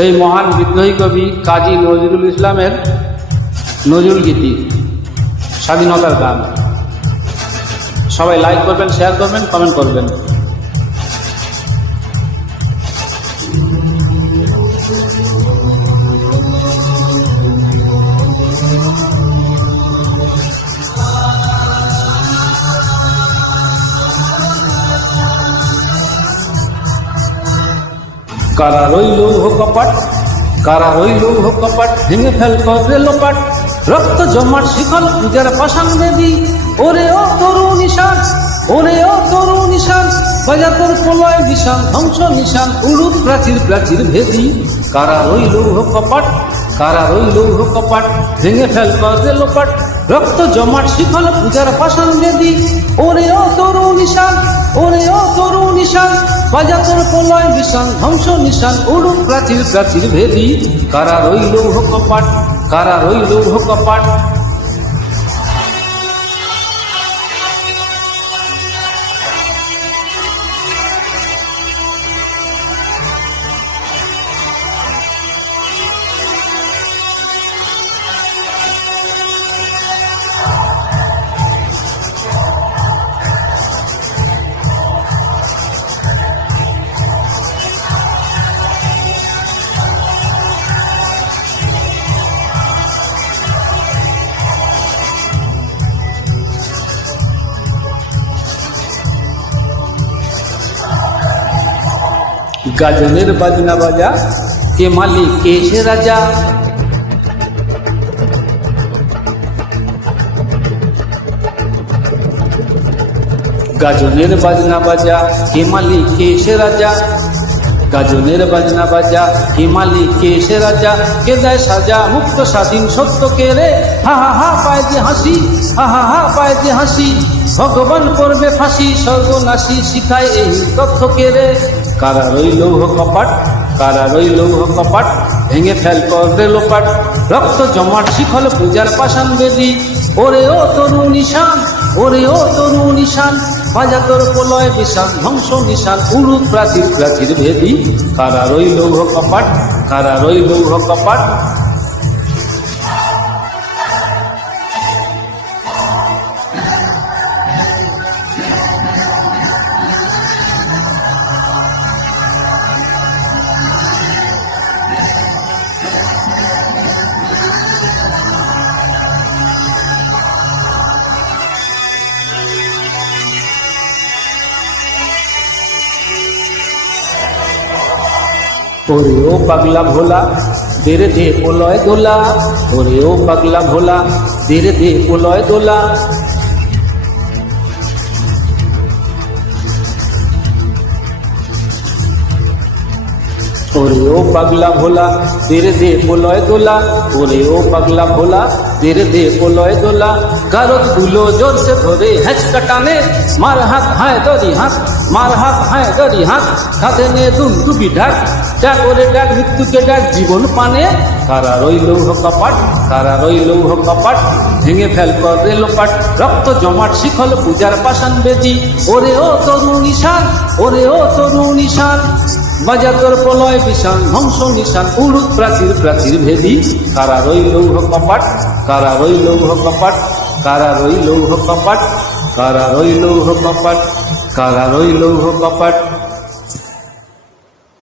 সেই মহান বিদ্রোহী কবি কাজী নজরুল ইসলামের নজরুল গীতি স্বাধীনতার গান। সবাই লাইক করবেন, শেয়ার করবেন, কমেন্ট করবেন। কারা রইল কপাট, কারা রইল কপাট, ভেঙে ফেল করে লোপাট, রক্ত জমাট শিখল পূজার পাষাণ বেদী। ওরে ও তরু নিশান, ওরে ও তরু নিশান, বাজা তোর প্রলয় নিশান, ধ্বংস নিশান, উড়ুক প্রাচীর প্রাচীর ভেদী। কারা রইল কপাট, কারা রইল কপাট, ভেঙে ফেল করে লোপাট, রক্ত জমাট শিখল পূজার পাষাণ বেদী। ওরে ও তরু নিশান, ওরে ও তরু নিশান, বাজা তোর প্রলয় নিশান, ধ্বংস নিশান, উড়ুক প্রাচীর প্রাচীর ভেদী। কারা রইল কপাট, কারা রইল কপাট। গাজনের বাজনা বাজা, কে মালিক কে সে রাজা। গাজনের বাজনা বাজা, কে মালিক কে সে রাজা। গাজনের বাজনা বাজা, কে মালিক কে সে রাজা। কে দেয় সাজা মুক্ত স্বাধীন সত্য কে রে, হা হা হা পায় যে হাসি, হা হা হা পায় যে হাসি। ভগবান করবে ফাঁসি, সর্বনাশী শিখায় এই তথ্য কে রে। কারা রইল কপাট, কারা রইল কপাট, ভেঙে ফেল করে লোপাট, রক্ত জমাট শিখল পূজার পাষাণ বেদী। ওরে ও তরু নিশান, ওরে ও তরু নিশান, বাজা তোর প্রলয় বিশান, ধ্বংস নিশান, উড়ুক প্রাচীর প্রাচীর ভেদী। কারা রইল কপাট, কারা রইল কপাট। ওরে ও পাগলা ভোলা, দেরে দে প্রলয় দোলা। ওরে ও পাগলা ভোলা, দেরে দে প্রলয় দোলা। ওরে ও পাগলা ভোলা, দেরে দে প্রলয় দোলা। ওরে ও পাগলা ভোলা, দেরে দে প্রলয় দোলা। গারদ গুলো জোর সে ধরে হেঁচকা টানে, মার হাত হায় দরি হাত, মার হাত হায় দরি হাত। কাঁধে নে দুবি ঢাক, ডাক ওরে ডাক মৃত্যুকে ডাক জীবন পানে। কারা রইল কপাট, কারা রইল কপাট, ভেঙে ফেল করে লোপাট, রক্ত জমাট শিখল পূজার পাষাণ বেদী। ওরে ও তরু নিশান, ওরে ও তরু নিশান, বাজা তোর প্রলয় বিশান, ধ্বংস নিশান, উড়ুক প্রাচীর প্রাচীর ভেদী। কারা রইল কপাট, কারা রইল কপাট, কারা রইল কপাট, কারা রইল কপাট, কারা রইল কপাট।